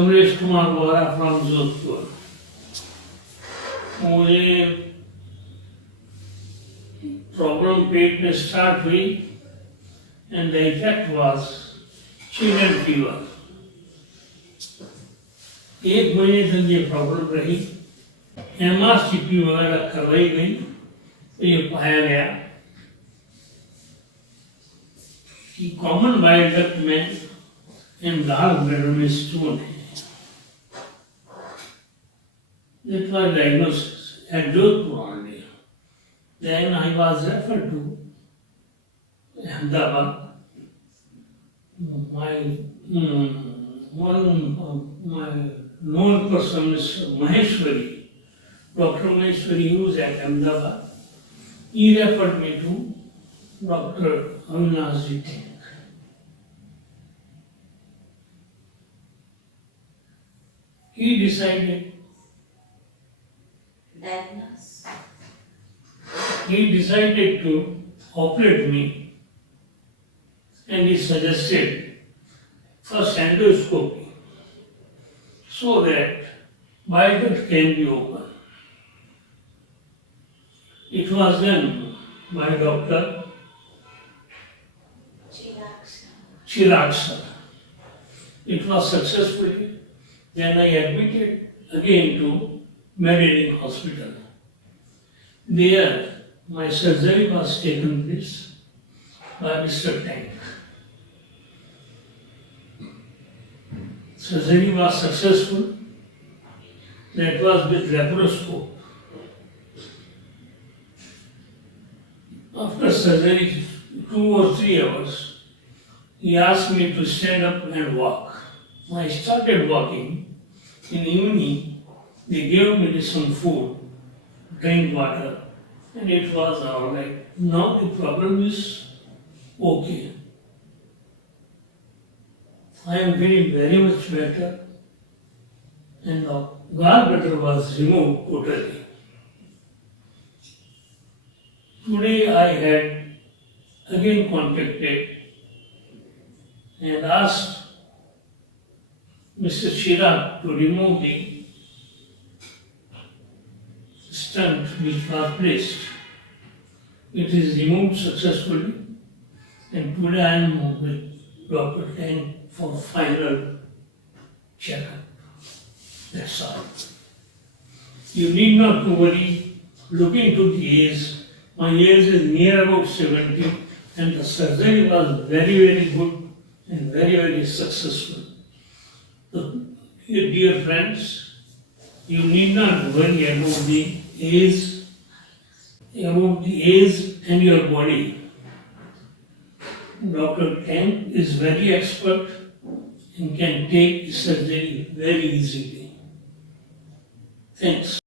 कमलेश कुमार बोरा from Jodhpur. मुझे problem पेट में start हुई and the effect was chicken fever. 1 महीने तक ये प्रॉब्लम रही। MRCP वगैरह करवाई गई तो ये पाया गया कि कॉमन बाइल डक्ट में इन गाल ब्लैडर में स्टोन है। It was diagnosed at Jodhpur only. Then I was referred to Ahmedabad. My known person is Maheshwari, Dr. Maheshwari, who is at Ahmedabad. He referred me to Dr. Avinash Tank. He decided to operate me, and he suggested first endoscopy so that bile duct can be open. It was done by Dr. Chirag sir. It was successfully. Then I admitted again to Medellin Hospital. There, my surgery was taken place by Mr. Tank. Surgery was successful. That was with laparoscope. After surgery, 2 or 3 hours, he asked me to stand up and walk. I started walking. In the evening, they gave me some food, drink water, and it was all right. Now the problem is okay. I am feeling very much better, and the gallbladder was removed totally. Today I had again contacted and asked Mr. Chirag to remove the stent which was placed. It is removed successfully, and today I am with Dr. Tank for final checkup. That's all. You need not to worry. Looking to the age, my age is near about 70, and the surgery was very, very good and very, very successful. So, dear friends, you need not worry about the age and your body. Dr. Tank is very expert and can take the surgery very easily. Thanks.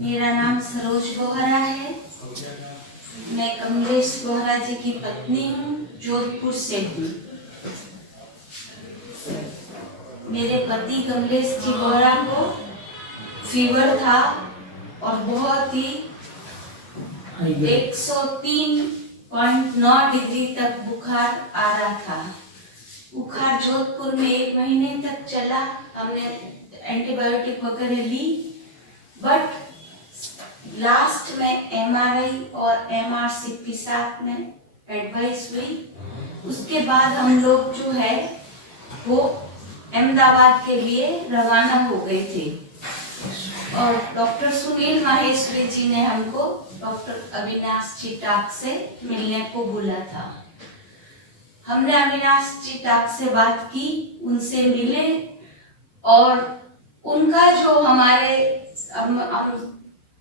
मेरा नाम सरोज बोहरा है। मैं कमलेश बोहरा जी की पत्नी हूँ, जोधपुर से हूँ। मेरे पति कमलेश जी बोहरा को फीवर था और बहुत ही 103.9 डिग्री तक बुखार आ रहा था। बुखार जोधपुर में 1 महीने तक चला। हमने एंटीबायोटिक वगैरह ली, बट लास्ट में MRI और MRCP साथ में एडवाइस हुई। उसके बाद हम लोग जो है वो अहमदाबाद के लिए रवाना हो गए थे, और डॉक्टर सुनील माहेश्वरी जी ने हमको डॉक्टर अविनाश चिटाक से मिलने को बोला था। हमने अविनाश चिटाक से बात की, उनसे मिले, और उनका जो हमारे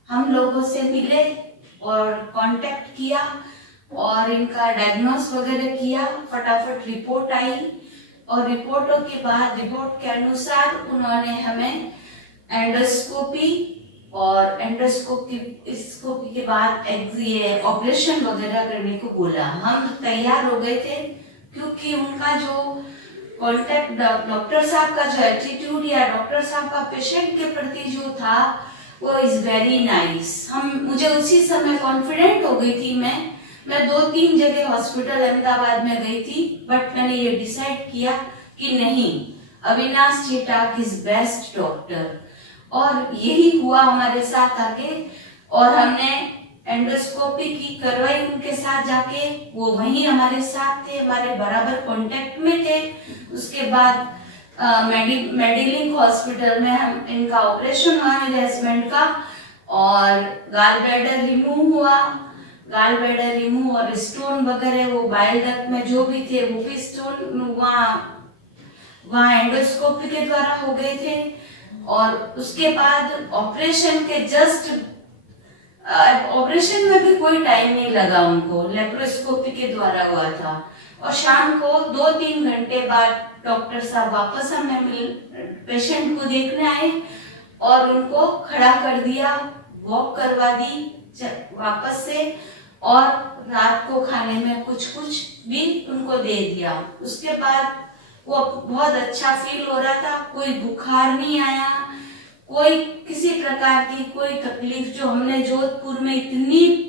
हम लोगों से मिले और कांटेक्ट किया और इनका डायग्नोस वगैरह किया। फटाफट रिपोर्ट आई, और रिपोर्टों के बाद रिपोर्ट के अनुसार उन्होंने हमें एंडोस्कोपी और एंडोस्कोपी के बाद ये ऑपरेशन वगैरह करने को बोला। हम तैयार हो गए थे, क्योंकि उनका जो कांटेक्ट, डॉक्टर साहब का जो एटीट्यूड या डॉक्टर साहब का पेशेंट के प्रति जो था वो इज वेरी नाइस। मुझे उसी समय कॉन्फिडेंट हो गई थी मैं मैं 2-3 जगह हॉस्पिटल अहमदाबाद में गई थी, बट मैंने ये डिसाइड किया कि नहीं, अविनाश जी टाक इज बेस्ट डॉक्टर। और यही हुआ हमारे साथ आके, और हमने एंडोस्कोपी की करवाई उनके साथ जाके। वो वहीं हमारे साथ थे, हमारे बराबर कांटेक्ट में थे। उसके बाद मेडिलिंक हॉस्पिटल में हम इनका ऑपरेशन हुआ मेरे हस्बैंड का, और गाल ब्लैडर रिमूव हुआ। गाल ब्लैडर रिमूव और स्टोन वगैरह वो बाइल डक्ट में जो भी थे वो भी स्टोन वहाँ एंडोस्कोपी के द्वारा हो गए थे। और उसके बाद ऑपरेशन के जस्ट ऑपरेशन में भी कोई टाइम नहीं लगा उनको, लेप्रोस्कोपी के द्वारा हुआ था। और शाम को 2-3 घंटे बाद डॉक्टर साहब वापस हमें पेशेंट को देखने आए और उनको खड़ा कर दिया, वॉक करवा दी वापस से, और रात को खाने में कुछ भी उनको दे दिया। उसके बाद वो बहुत अच्छा फील हो रहा था, कोई बुखार नहीं आया, कोई किसी प्रकार की कोई तकलीफ जो हमने जोधपुर में इतनी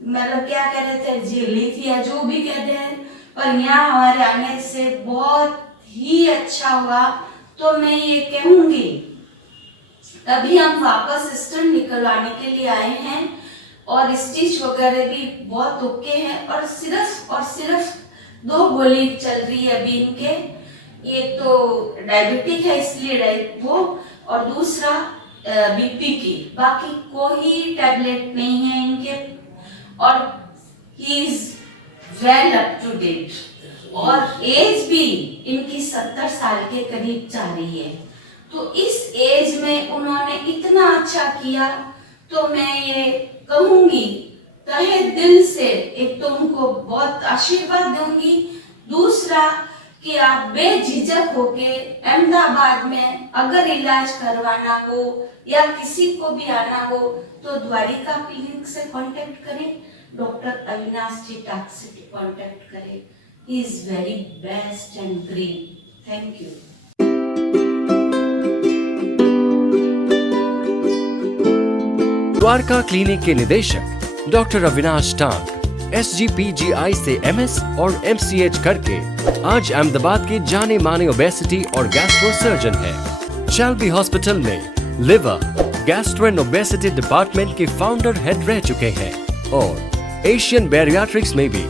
मतलब क्या कह रहे थे झेली थी या जो भी कहते हैं, पर यहाँ हमारे आने से बहुत ही अच्छा हुआ। तो मैं ये कहूंगी, अभी हम वापस स्टंट निकलवाने के लिए आए हैं और स्टिच वगैरह भी बहुत ओके हैं, और सिर्फ 2 गोली चल रही है अभी इनके। एक तो डायबिटिक है इसलिए वो, और दूसरा बीपी की, बाकी कोई टैबलेट नहीं है इनके। और he is well up to date, और एज भी इनकी 70 साल के करीब जा रही है। तो इस एज में उन्होंने इतना अच्छा किया, तो मैं ये कहूंगी तहे दिल से, एक तो उनको बहुत आशीर्वाद दूंगी, दूसरा कि आप बेझिझक होके अहमदाबाद में अगर इलाज करवाना हो या किसी को भी आना हो तो द्वारिका क्लिनिक से कांटेक्ट करें, डॉक्टर अविनाश जी टाक से कांटेक्ट करें। He is very best and great. Thank you. Dwarka clinic के निदेशक डॉक्टर अविनाश टाक SGPGI से MS और MCH करके आज अहमदाबाद के जाने माने ओबेसिटी और गैस्ट्रो सर्जन हैं। शैल्बी हॉस्पिटल में liver, gastro and obesity department के फाउंडर हेड रह चुके हैं, और एशियन बैरियाट्रिक्स में भी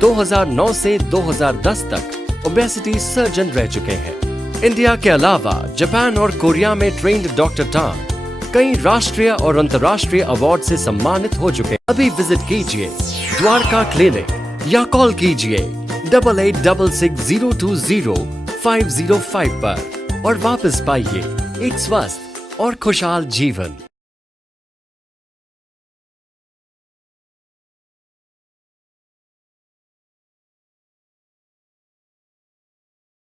2009 से 2010 तक ओबेसिटी सर्जन रह चुके हैं। इंडिया के अलावा जापान और कोरिया में ट्रेंड डॉक्टर टाक कई राष्ट्रीय और अंतर्राष्ट्रीय अवार्ड से सम्मानित हो चुके हैं। अभी विजिट कीजिए द्वारका क्लिनिक या कॉल कीजिए 8866020505 पर और वापस पाइए एक स्वस्थ और खुशहाल जीवन।